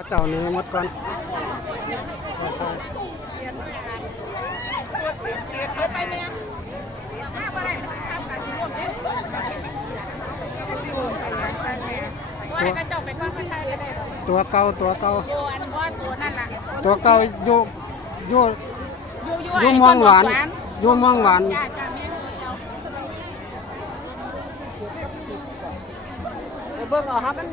ก็เจ้านี้หมดก่อนไปแม่ถ้าว่าได้มันทำการที่ร่วมเด้ว่าให้กระจกไปกว้างใกล้ๆก็ได้หรอกตัวเก่าตัวเก่าตัวอันว่าตัวนั่นล่ะตัวเก่าอยู่อยู่ยู่อยู่เมองหวานอยู่เมองหวานจ้าจ้าแม่เจ้าเบิ่งเอาครับมัน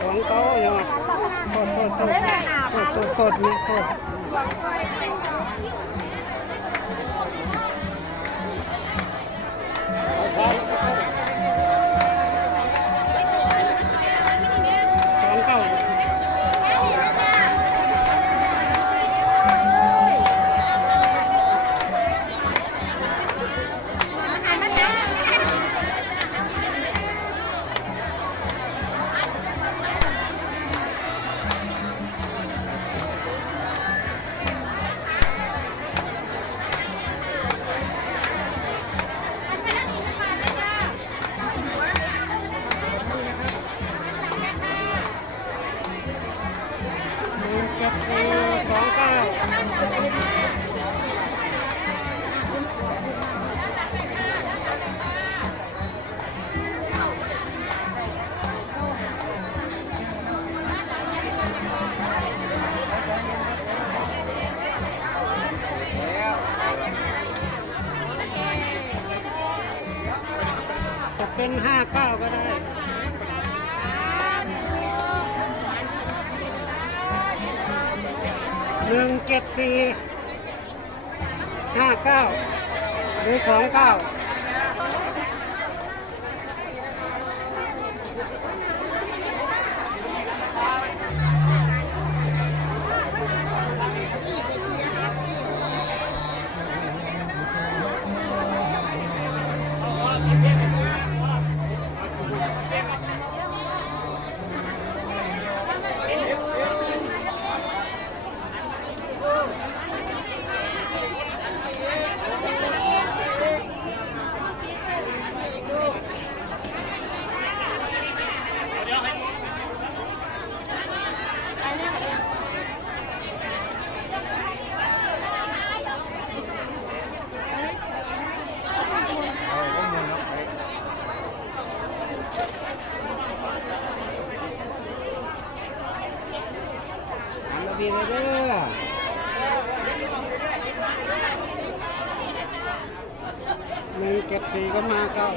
สองเก้าอย่างไงโทษโทษโทษโทษโตโทษนี่โท สี่สองเก้าจะเป็นห้าเก้าก็ได้ จ็ดสี่ห้าเก้าหรือสองเก้า อันละพี่เด้อหนึ่งเจ็ดสี่ก็ห้าเก้า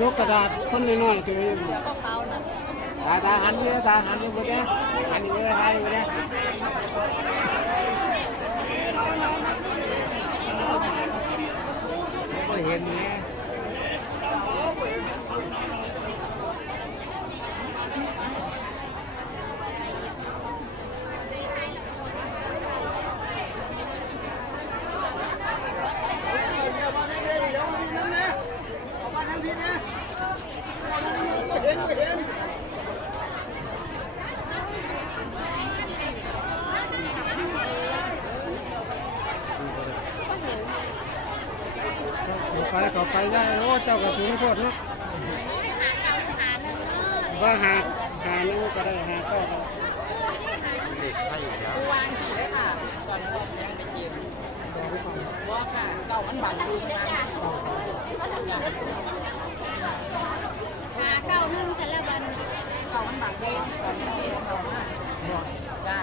ยกกระดาษคนน้อยๆถืออยู่ตาตาหันนี่ตาหันนี่บ่ได้หันนี่บ่ได้หันนี่บ่ได้บ่เห็นแน่ เข้า ไปเข้าไปได้โอ้เจ้ากระสุนโคตรเนาะว่าหาหานึงก็ได้หาก็ได้วางฉี่ได้ค่ะ ตอนนั้นยังไปเจียมว่าค่ะเก่ามันบังดูนะหาเก้านึ่งฉันละบันเก่ามันบังดูก่อนที่เก่ามาจ้า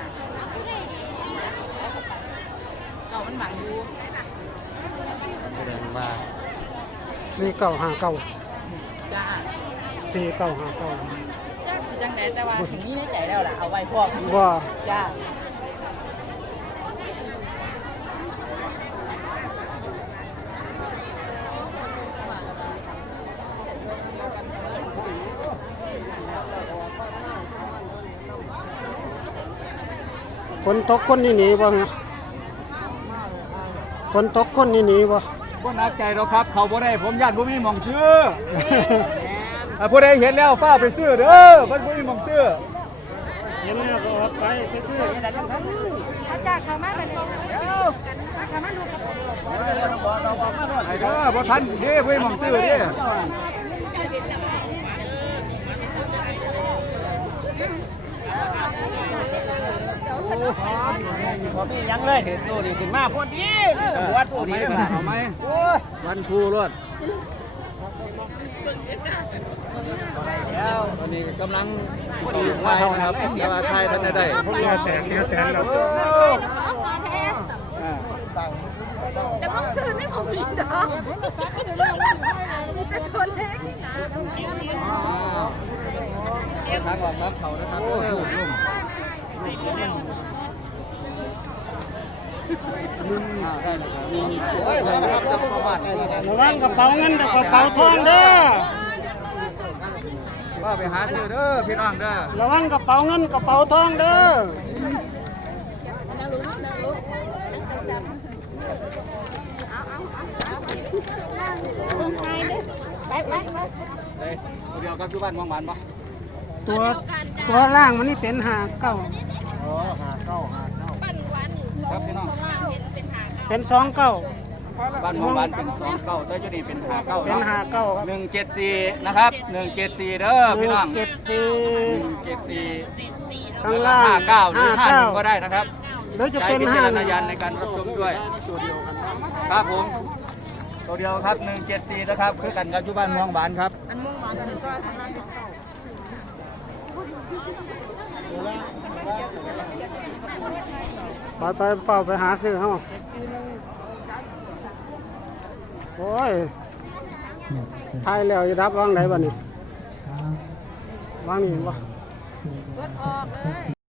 เก่ามันบังดูแสดงว่า สี่เก้าห้าเก้าจ้าสี่เก้าห้าเก้าคือจังไหนแต่ว่าถึงนี้ในใจแล้วล่ะ เอาไว้พวกว่า จ้าฝนตกคนนี่หนีบ่ฮะฝนตกคนนี่หนีบ่ บ่หนักใจหรอกครับ เขาบ่ได้ผมญาติบ่มีหม่องซื้ออะผู้ใดเห็นแล้วฟ้าวไปซื้อเด้อเพิ่นบ่มีหม่องซื้อเห็นแล้วก็ออกไปไปซื้ออาจารย์เขามาเป็นเขามาดูกับไอ้เด้อบ่ทันเด้บ่มีหม่องซื้อเด้ ผมมียังเลยถือตู้ดีขึ้นมาพอดีหัวตู้เอาไหมดีบัดเอาไหมวันทูรถตอนนี้กำลังตีไว้นะครับแต่ว่าทายท่านได้ได้เรือแตกเรือแตกแล้วแต่ผมซื้อไม่ผมมีดอกจะชนเล็กทางออกครับเขานะครับ รับระวังกระเป๋าเงินกับกระเป๋าทองเด้อว่าไปหาซื้อเด้อพี่น้องเด้อระวังกระเป๋าเงินกระเป๋าทองเด้อเฮ้ยตัวเดียวกับอยู่บ้านมองหวานปะตัวตัวล่างมันนี่เป็นหาเก้า ปั่นวัน ครับพี่น้อง เป็นสองเก้าบ้านมองหวานเป็นสองเก้าแต่จุนี่เป็นหาเก้าเป็นหาเก้าครับหนึ่งเจ็ดสี่นะครับหนึ่งเจ็ดสี่เด้อพี่น้องเจ็ดสี่หนึ่งเจ็ดสี่ข้างล่างห้าเก้าหรือห้าห้าหเก้านึ่งก็ได้นะครับหรือจะใช้เป็นวิห้าจารหณนึ่งญาณในการรับชมด้วยครับผมตัวเดียวครับหนึ่งเจ็ดสี่นะครับคือกันกับอยู่บ้านมองหวานครับอันม่วงหวานอันนี้ก็ทำงานสองเก่าไปไปเฝ้าไปหาซื้อเฮา โอ้ยทายแล้วจะรับวางไหนบ้านี่วางนี่บ่กดออกเลย